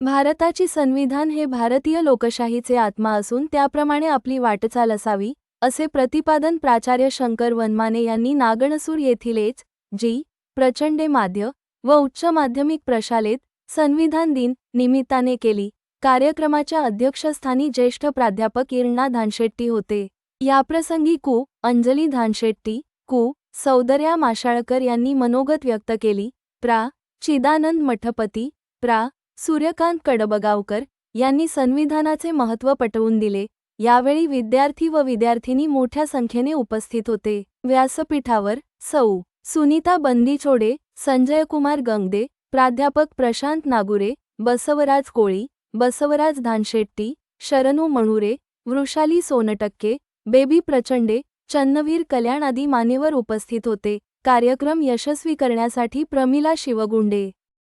भारताची संविधान हे भारतीय लोकशाहीचे आत्मा असून त्याप्रमाणे आपली वाटचाल असावी, असे प्रतिपादन प्राचार्य शंकर वनमाने यांनी नागणसूर येथील एच.जी. प्रचंडे माध्य व उच्च माध्यमिक प्रशालेत संविधान दिन निमित्ताने केली. कार्यक्रमाच्या अध्यक्षस्थानी ज्येष्ठ प्राध्यापक इरणा धानशेट्टी होते. याप्रसंगी कु. अंजली धानशेट्टी, कु. सौदर्या माशाळकर यांनी मनोगत व्यक्त केली. प्रा. चिदानंद मठपती, प्रा. सूर्यकांत कडबगावकर यांनी संविधानाचे महत्त्व पटवून दिले. यावेळी विद्यार्थी व विद्यार्थिनी मोठ्या संख्येने उपस्थित होते. व्यासपीठावर सौ. सुनीता बंदीछोडे, संजयकुमार गंगदे, प्राध्यापक प्रशांत नागुरे, बसवराज कोळी, बसवराज धानशेट्टी, शरणू मणुरे, वृषाली सोनटक्के, बेबी प्रचंडे, चन्नवीर कल्याण आदी मान्यवर उपस्थित होते. कार्यक्रम यशस्वी करण्यासाठी प्रमिला शिवगुंडे.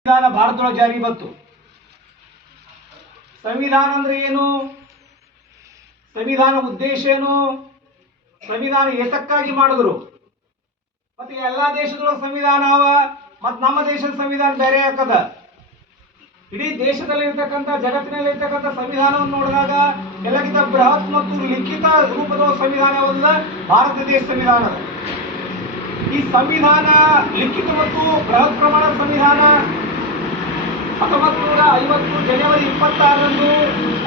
ಭಾರತದೊಳಗೆ ಜಾರಿ ಬಂತು. ಸಂವಿಧಾನ ಅಂದ್ರೆ ಏನು, ಸಂವಿಧಾನ ಉದ್ದೇಶ ಏನು, ಸಂವಿಧಾನ ಏತಕ್ಕಾಗಿ ಮಾಡಿದ್ರು, ಮತ್ತೆ ಎಲ್ಲಾ ದೇಶದೊಳಗೆ ಸಂವಿಧಾನ ಅವ, ಮತ್ತೆ ನಮ್ಮ ದೇಶದ ಸಂವಿಧಾನ ಬೇರೆ ಯಾಕದ. ಇಡೀ ದೇಶದಲ್ಲಿ ಇರ್ತಕ್ಕಂಥ ಜಗತ್ತಿನಲ್ಲಿ ಇರ್ತಕ್ಕಂಥ ಸಂವಿಧಾನವನ್ನು ನೋಡಿದಾಗ ಎಲ್ಲಕ್ಕಿಂತ ಬೃಹತ್ ಮತ್ತು ಲಿಖಿತ ರೂಪದ ಸಂವಿಧಾನ ಯಾವುದು, ಭಾರತ ದೇಶ ಸಂವಿಧಾನ. ಈ ಸಂವಿಧಾನ ಲಿಖಿತ ಮತ್ತು ಬೃಹತ್ ಪ್ರಮಾಣದ ಸಂವಿಧಾನ 1950 ಜನವರಿ 26ರಂದು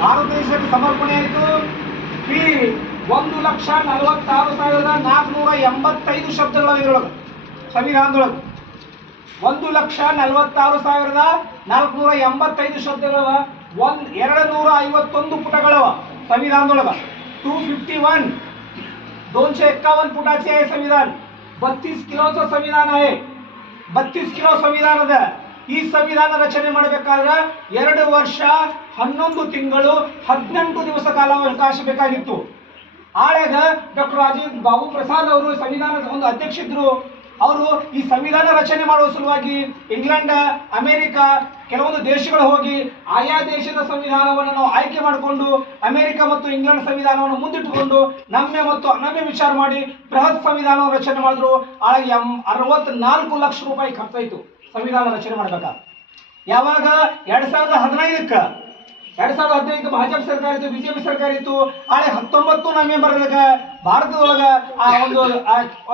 ಭಾರತ ದೇಶಕ್ಕೆ ಸಮರ್ಪಣೆ ಆಯಿತು. ಇಲ್ಲಿ 1,46,485 ಶಬ್ದಗಳು ಇದರೊಳಗೆ, ಸಂವಿಧಾನದೊಳಗೆ 1,46,485 ಶಬ್ದಗಳವ. 251 ಪುಟಗಳವ संविधानदೊಳಗ. 251 251 फुटाचे आहे संविधान. 32 किलोचं संविधान आहे. 32 किलो संविधान ಅದ. ಈ ಸಂವಿಧಾನ ರಚನೆ ಮಾಡಬೇಕಾದ್ರೆ 2 ವರ್ಷ 11 ತಿಂಗಳು 18 ದಿವಸ ಕಾಲಾವಕಾಶ ಬೇಕಾಗಿತ್ತು. ಆಳೆಗ ಡಾಕ್ಟರ್ ರಾಜೇಂದ್ರ ಬಾಬು ಪ್ರಸಾದ್ ಅವರು ಸಂವಿಧಾನದ ಒಂದು ಅಧ್ಯಕ್ಷರು. ಅವರು ಈ ಸಂವಿಧಾನ ರಚನೆ ಮಾಡುವ ಸಲುವಾಗಿ ಇಂಗ್ಲೆಂಡ್, ಅಮೆರಿಕ ಕೆಲವೊಂದು ದೇಶಗಳು ಹೋಗಿ ಆಯಾ ದೇಶದ ಸಂವಿಧಾನವನ್ನು ನಾವು ಆಯ್ಕೆ ಮಾಡಿಕೊಂಡು ಅಮೆರಿಕ ಮತ್ತು ಇಂಗ್ಲೆಂಡ್ ಸಂವಿಧಾನವನ್ನು ಮುಂದಿಟ್ಟುಕೊಂಡು ನಮ್ಮೆ ಮತ್ತು ಅನಮ್ಯ ವಿಚಾರ ಮಾಡಿ ಬೃಹತ್ ಸಂವಿಧಾನವನ್ನು ರಚನೆ ಮಾಡಿದ್ರು. ಆಗ 64 ಲಕ್ಷ ರೂಪಾಯಿ ಖರ್ಚಾಯಿತು ಸಂವಿಧಾನ ರಚನೆ ಮಾಡಬೇಕಾದ್ರೆ. ಯಾವಾಗ 2015ಕ್ಕೆ ಭಾಜಪ ಸರ್ಕಾರ ಇತ್ತು, ಬಿಜೆಪಿ ಸರ್ಕಾರ ಇತ್ತು. ಆಳೆ 19 ನವೆಂಬರ್ ಭಾರತದೊಳಗ ಆ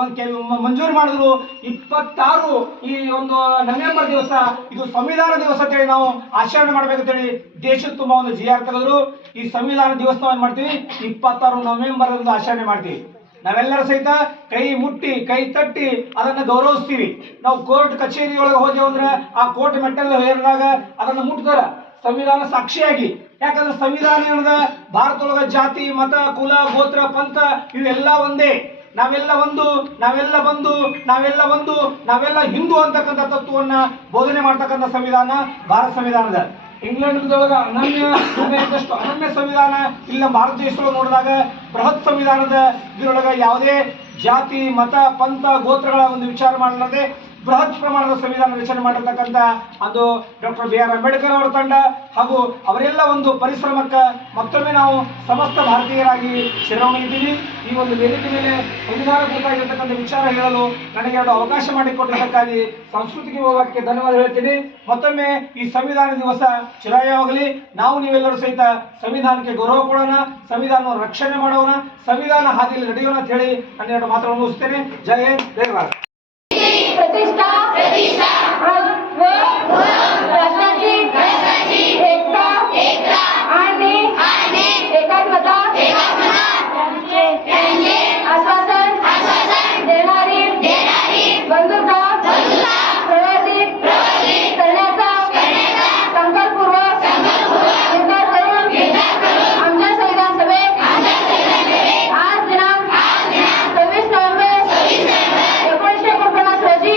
ಒಂದು ಮಂಜೂರು ಮಾಡಿದ್ರು. 26 ಈ ಒಂದು ನವೆಂಬರ್ ದಿವಸ ಇದು ಸಂವಿಧಾನ ದಿವಸ ಅಂತೇಳಿ ನಾವು ಆಚರಣೆ ಮಾಡ್ಬೇಕಂತೇಳಿ ದೇಶದ ತುಂಬ ಒಂದು GR ತೆಗೆದ್ರು. ಈ ಸಂವಿಧಾನ ದಿವಸ ನಾವೇನ್ ಮಾಡ್ತೀವಿ, 26 ನವೆಂಬರ್ ಅಂತ ಆಚರಣೆ ಮಾಡ್ತೀವಿ. ನಾವೆಲ್ಲರೂ ಸಹಿತ ಕೈ ಮುಟ್ಟಿ ಕೈ ತಟ್ಟಿ ಅದನ್ನ ಗೌರವಿಸ್ತೀವಿ. ನಾವು ಕೋರ್ಟ್ ಕಚೇರಿ ಒಳಗೆ ಹೋದೆವು ಅಂದ್ರೆ ಆ ಕೋರ್ಟ್ ಮೆಟ್ಟಲ್ ಹೇರಿದಾಗ ಅದನ್ನ ಮುಟ್ತಾರ ಸಂವಿಧಾನ ಸಾಕ್ಷಿಯಾಗಿ. ಯಾಕಂದ್ರೆ ಸಂವಿಧಾನ ಏನದ, ಭಾರತದೊಳಗ ಜಾತಿ ಮತ ಕುಲ ಗೋತ್ರ ಪಂಥ ಇವೆಲ್ಲ ಒಂದೇ, ನಾವೆಲ್ಲ ಒಂದು, ನಾವೆಲ್ಲ ಬಂದು, ನಾವೆಲ್ಲ ಒಂದು, ನಾವೆಲ್ಲ ಹಿಂದೂ ಅಂತಕ್ಕಂಥ ತತ್ವವನ್ನ ಬೋಧನೆ ಮಾಡ್ತಕ್ಕಂಥ ಸಂವಿಧಾನ ಭಾರತ ಸಂವಿಧಾನದ. ಇಂಗ್ಲೆಂಡ್ದೊಳಗ ಅನನ್ಯ ಸಂವಿಧಾನ ಇಲ್ಲ. ಭಾರತ ದೇಶದೊಳಗೆ ನೋಡಿದಾಗ ಬೃಹತ್ ಸಂವಿಧಾನದ ಇದರೊಳಗ ಯಾವುದೇ ಜಾತಿ ಮತ ಪಂಥ ಗೋತ್ರಗಳ ಒಂದು ವಿಚಾರ ಮಾಡಲಾರದೆ ಬೃಹತ್ ಪ್ರಮಾಣದ ಸಂವಿಧಾನ ರಚನೆ ಮಾಡಿರ್ತಕ್ಕಂಥ ಅದು ಡಾಕ್ಟರ್ BR ಅಂಬೇಡ್ಕರ್ ಅವರ ತಂಡ ಹಾಗೂ ಅವರೆಲ್ಲ ಒಂದು ಪರಿಶ್ರಮಕ್ಕೆ ಮತ್ತೊಮ್ಮೆ ನಾವು ಸಮಸ್ತ ಭಾರತೀಯರಾಗಿ ಶಿರವಣಿದ್ದೀವಿ. ಈ ಒಂದು ವೇದಿಕೆ ಮೇಲೆ ಸಂವಿಧಾನ ಕುರಿತಾಗಿರ್ತಕ್ಕಂಥ ವಿಚಾರ ಹೇಳಲು ನನಗೆ ಎರಡು ಅವಕಾಶ ಮಾಡಿಕೊಟ್ಟಿದ್ದಕ್ಕಾಗಿ ಸಂಸ್ಕೃತಿಗೆ ವಿಭಾಗಕ್ಕೆ ಧನ್ಯವಾದ ಹೇಳ್ತೀನಿ. ಮತ್ತೊಮ್ಮೆ ಈ ಸಂವಿಧಾನ ದಿವಸ ಚಿರಾಯವಾಗಲಿ. ನಾವು ನೀವೆಲ್ಲರೂ ಸಹಿತ ಸಂವಿಧಾನಕ್ಕೆ ಗೌರವ ಕೊಡೋಣ, ಸಂವಿಧಾನವನ್ನು ರಕ್ಷಣೆ ಮಾಡೋಣ, ಸಂವಿಧಾನ ಹಾದಿಯಲ್ಲಿ ನಡೆಯೋಣ ಅಂತ ಹೇಳಿ ನಾನು ಎರಡು ಮಾತುಗಳನ್ನು ಮುಗಿಸ್ತೇನೆ. ಜೈ ಹಿಂದ್, ಜೈ ಭಾರತ್. प्रतिष्ठा राष्ट्राची एकता आणि एकात्मता यांचे आश्वासन देणारी बंधुता प्रवर्धित करण्याचा संकल्पपूर्वक निर्धार करून आमच्या संविधान सभेत आज दिनांक 26 नोव्हेंबर 1949 रोजी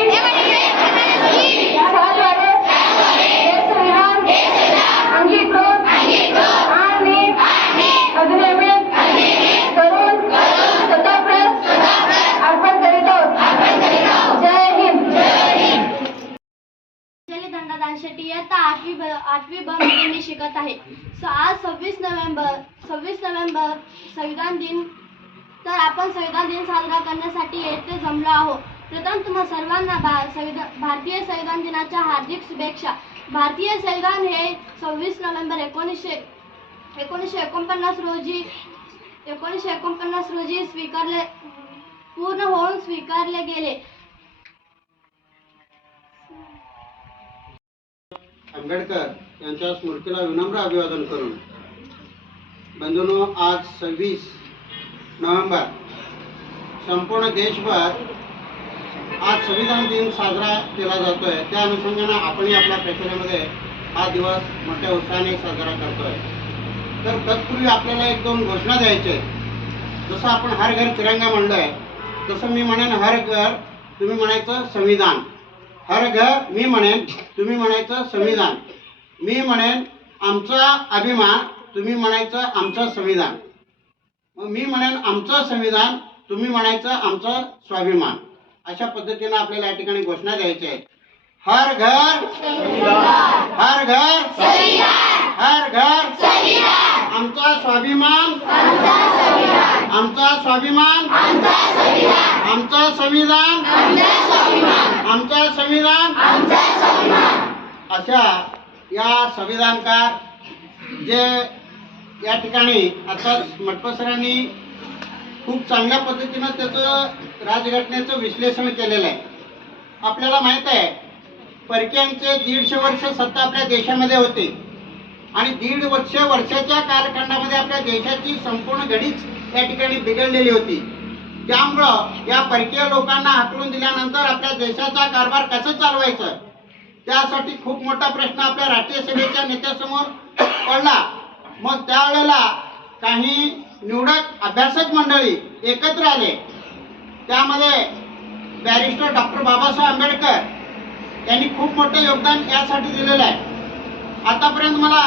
अंगीकृत आणि अधिनियमित करून स्वतःप्रत अर्पण करीत आहोत. जय हिंद. अंजली धानशेट्टी इयत्ता 8वी ब मध्ये शिकत आहे. आज 26 नोव्हेंबर संविधान दिन. तर आपण संविधान दिन साजरा करण्यासाठी येथे जमलो आहोत. प्रथम तुम्हा सर्वांना भारतीय संविधान दिनाच्या हार्दिक शुभेच्छा. भारतीय संविधान हे 26 नोव्हेंबर 1949 रोजी पूर्ण होऊन स्वीकारले गेले. आंबेडकर यांच्या स्मृतीला विनम्र अभिवादन करून बंधूंनो, आज 26 नोव्हेंबर संपूर्ण देशभर आज संविधान दिन साजरा केला जातोय. त्या अनुषंगाने आपणही आपल्या प्रचारामध्ये हा दिवस मोठ्या उत्साहाने साजरा करतोय. तर तत्पूर्वी आपल्याला 1-2 घोषणा द्यायच्या आहेत. जसं आपण हर घर तिरंगा म्हणलोय, तसं मी म्हणेन हर घर, तुम्ही म्हणायचं संविधान. हर घर मी म्हणेन, तुम्ही म्हणायचं संविधान. मी म्हणेन आमचा अभिमान, तुम्ही म्हणायचं आमचं संविधान. मग मी म्हणेन आमचं संविधान, तुम्ही म्हणायचं आमचं स्वाभिमान. अशा पद्धतीने आपल्याला या ठिकाणी घोषणा द्यायच्या आहेत. हर घर हर घर हर घर आमचा स्वाभिमान, आमचा स्वाभिमान, आमचं संविधान, आमचं संविधान. अशा या संविधानकार जे या ठिकाणी आता मटपे सरांनी खूप चांगल्या पद्धतीनं त्याचं राजघटनेचं विश्लेषण केलेलं आहे. आपल्याला माहीत आहे, परकीयांचे 150 वर्ष सत्ता आपल्या देशामध्ये होती आणि 150 वर्षाच्या कालखंडामध्ये आपल्या देशाची संपूर्ण घडीच या ठिकाणी बिघडलेली होती. त्यामुळं या परकीय लोकांना हाकलून दिल्यानंतर आपल्या देशाचा कारभार कसं चालवायचं, त्यासाठी खूप मोठा प्रश्न आपल्या राष्ट्रीय सभेच्या नेत्यासमोर पडला. मग त्यावेळेला काही निवडक अभ्यासक मंडळी एकत्र आले. त्यामध्ये बॅरिस्टर डॉक्टर बाबासाहेब आंबेडकर यांनी खूप मोठं योगदान यासाठी दिलेलं आहे. आतापर्यंत मला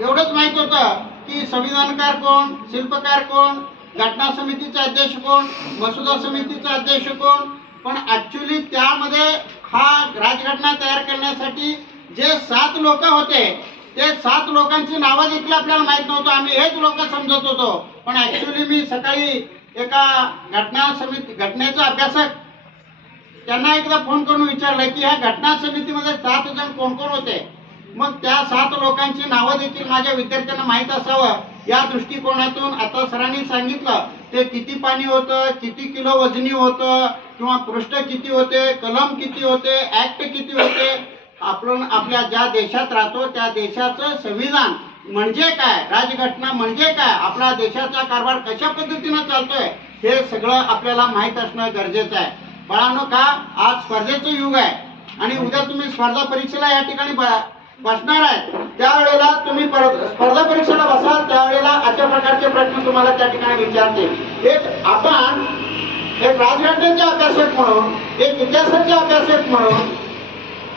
एवढंच माहीत होतं की संविधानकार कोण, शिल्पकार कोण, घटना समितीचे अध्यक्ष कोण, मसुदा समितीचे अध्यक्ष कोण, पण ॲक्च्युली त्यामध्ये हा राजघटना तयार करण्यासाठी जे 7 लोक होते, ते 7 लोकांची नावं देखील आपल्याला माहीत नव्हतं. आम्ही हेच लोक समजत होतो. पण ॲक्च्युली मी सकाळी एका घटनेचा अभ्यासक त्यांना एकदा फोन करून विचारलं की ह्या घटना समितीमध्ये 7 जण कोण कोण होते. मग त्या 7 लोकांची नावं देखील माझ्या विद्यार्थ्यांना माहीत असावं या दृष्टिकोनातून आता सरांनी सांगितलं ते किती पाणी होतं, किती किलो वजनी होतं, किंवा पृष्ठ किती होते, कलम किती होते, ॲक्ट किती होते. आपण आपल्या ज्या देशात राहतो त्या देशाचं संविधान म्हणजे काय, राजघटना म्हणजे काय, आपला देशाचा कारभार कशा पद्धतीनं चालतोय हे सगळं आपल्याला माहीत असणं गरजेचं आहे. बाळांनो, का आज स्पर्धेचं युग आहे आणि उद्या तुम्ही स्पर्धा परीक्षेला या ठिकाणी बसणार आहे. त्यावेळेला तुम्ही स्पर्धा परीक्षेला बसाल त्यावेळेला अशा प्रकारचे प्रश्न तुम्हाला त्या ठिकाणी विचारतील. आपण एक राजघटनेचे अभ्यासक म्हणून, एक इतिहासाचे अभ्यासक म्हणून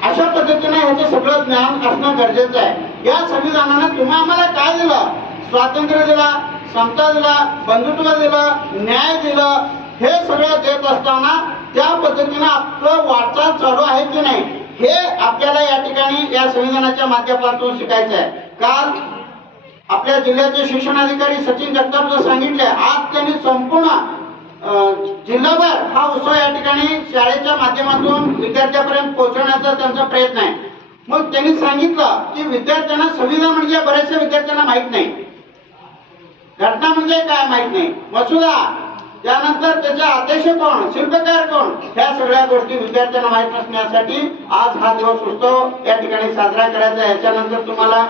अशा पद्धतीने ह्याचं सगळं ज्ञान असणं गरजेचं आहे. या संविधानानं तुम्हा आम्हाला काय दिलं? स्वातंत्र्य दिला, समता दिला, बंधुत्व दिलं, न्याय दिलं. हे सगळं देत असताना त्या पद्धतीनं आपलं वाटचाल चालू आहे की नाही हे आपल्याला या ठिकाणी या संविधानाच्या माध्यमातून शिकायचं आहे. काल आपल्या जिल्ह्याचे शिक्षणाधिकारी सचिन जगताप सांगितले, आज त्यांनी संपूर्ण जिल्हाभर हा उत्सव या ठिकाणी शाळेच्या माध्यमातून विद्यार्थ्यांपर्यंत पोहोचवण्याचा त्यांचा प्रयत्न आहे. मग त्यांनी सांगितलं की विद्यार्थ्यांना संविधान म्हणजे बऱ्याचशा विद्यार्थ्यांना माहीत नाही, घटना म्हणजे काय माहीत नाही, मसुदा, त्यानंतर त्याचे अध्यक्ष कोण, शिल्पकार कोण, ह्या सगळ्या गोष्टी विद्यार्थ्यांना माहीत नसण्यासाठी आज हा दिवस उत्सव या ठिकाणी साजरा करायचा आहे. याच्यानंतर तुम्हाला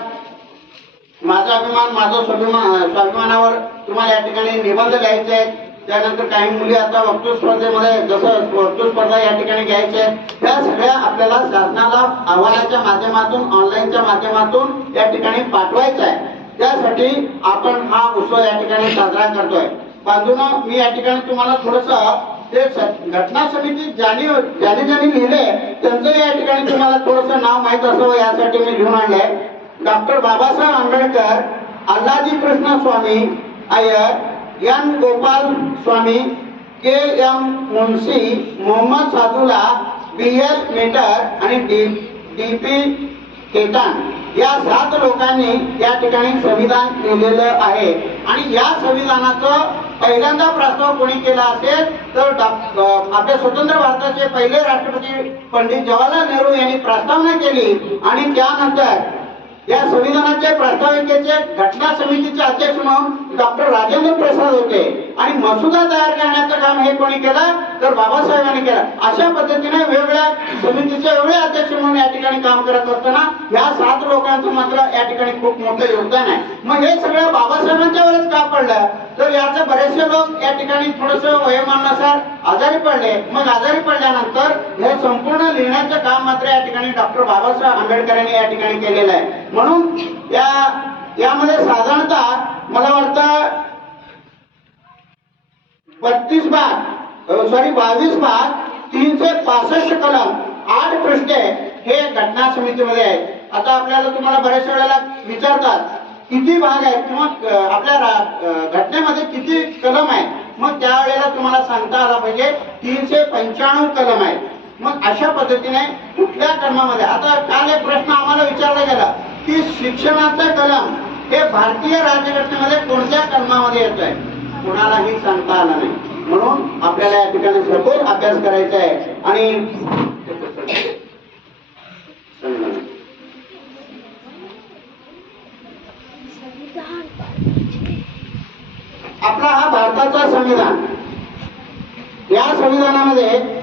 माझा अभिमान, माझं स्वाभिमानावर तुम्हाला या ठिकाणी निबंध लिहायचे आहेत. त्यानंतर काही मुली आता वक्तृत्व स्पर्धेमध्ये जसं वक्तृत्व स्पर्धा या ठिकाणी घ्यायच्या आहेत. ह्या सगळ्या आपल्याला शासनाला अहवालाच्या माध्यमातून, ऑनलाईनच्या माध्यमातून या ठिकाणी पाठवायचं आहे. त्यासाठी आपण हा उत्सव या ठिकाणी साजरा करतोय. बांधून मी या ठिकाणी तुम्हाला थोडंसं ते घटना समिती ज्यांनी लिहिले त्यांचं या ठिकाणी तुम्हाला थोडंसं नाव माहीत असावं यासाठी मी लिहून आणलंय. डॉक्टर बाबासाहेब आंबेडकर, अल्लादी कृष्ण स्वामी अय्यर, एन गोपाल स्वामी, के एम मुन्शी, मोहम्मद सादुल्ला, BL मीटर आणि DP केतान या 7 लोकांनी या ठिकाणी संविधान लिहिलेलं आहे. आणि या संविधानाचं पहिल्यांदा प्रस्ताव कोणी केला असेल तर आपल्या स्वतंत्र भारताचे पहिले राष्ट्रपती पंडित जवाहरलाल नेहरू यांनी प्रस्तावना केली आणि त्यानंतर या संविधानाचे प्रास्ताविकेचे घटना समितीचे अध्यक्ष म्हणून डॉक्टर राजेंद्र प्रसाद होते आणि मसुदा तयार करण्याचं काम हे कोणी केलं तर बाबासाहेबांनी केलं. अशा पद्धतीने वेगवेगळ्या समितीचे वेगळे अध्यक्ष म्हणून या ठिकाणी काम करत असताना या 7 लोकांचं मात्र या ठिकाणी खूप मोठं योगदान आहे. मग हे सगळं बाबासाहेबांच्यावरच का पडलं तर याचे बरेचसे लोक या ठिकाणी थोडस वयोमानानुसार आजारी पडले. मग आजारी पडल्यानंतर हे संपूर्ण लिहिण्याचं काम मात्र या ठिकाणी डॉक्टर बाबासाहेब आंबेडकरांनी या ठिकाणी केलेलं आहे. म्हणून यामध्ये साधारणतः मला वाटतं 22 भाग 365 कलम 8 पृष्ठे हे घटना समितीमध्ये आहेत. आता आपल्याला तुम्हाला बऱ्याचशा वेळेला विचारतात किती भाग आहेत किंवा आपल्या घटनेमध्ये किती कलम आहेत. मग त्यावेळेला तुम्हाला सांगता आला पाहिजे 395 कलम आहेत. मग अशा पद्धतीने कुठल्या कलमामध्ये आता काल एक प्रश्न आम्हाला विचारला गेला की शिक्षणाचा कलम हे भारतीय राज्यघटनेमध्ये कोणत्या कलमामध्ये येत आहे कोणालाही सांगता आलं नाही. म्हणून आपल्याला या ठिकाणी सखोल अभ्यास करायचा आहे आणि आपला हा भारताचा संविधान या संविधानामध्ये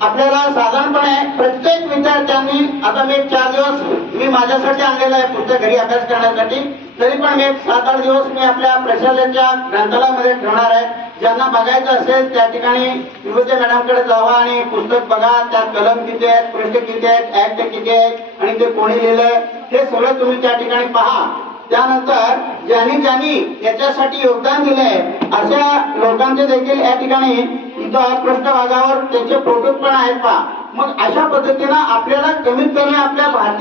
आपल्याला साधारणपणे प्रत्येक विद्यार्थ्यांनी आता मी 4 दिवस मी माझ्यासाठी आणलेलं आहे पुस्तक घरी अभ्यास करण्यासाठी. तरी पण मी 7-8 दिवस मी आपल्या प्रशालेच्या ग्रंथालयामध्ये ठेवणार आहे. ज्यांना बघायचं असेल त्या ठिकाणी विविध मॅडमकडे जावा आणि पुस्तक बघा. त्यात कलम किती आहेत पृष्ठ किती आहेत ऍक्ट किती आहेत आणि ते कोणी लिहिलंय हे सगळं तुम्ही त्या ठिकाणी पहा. त्यानंतर ज्यांनी याच्यासाठी योगदान दिलंय अशा लोकांचे देखील या ठिकाणी इथं पृष्ठभागावर त्यांचे फोटो पण आहेत पहा. मग अशा पद्धतीनं आपल्याला कमीत कमी आपल्या भारतीय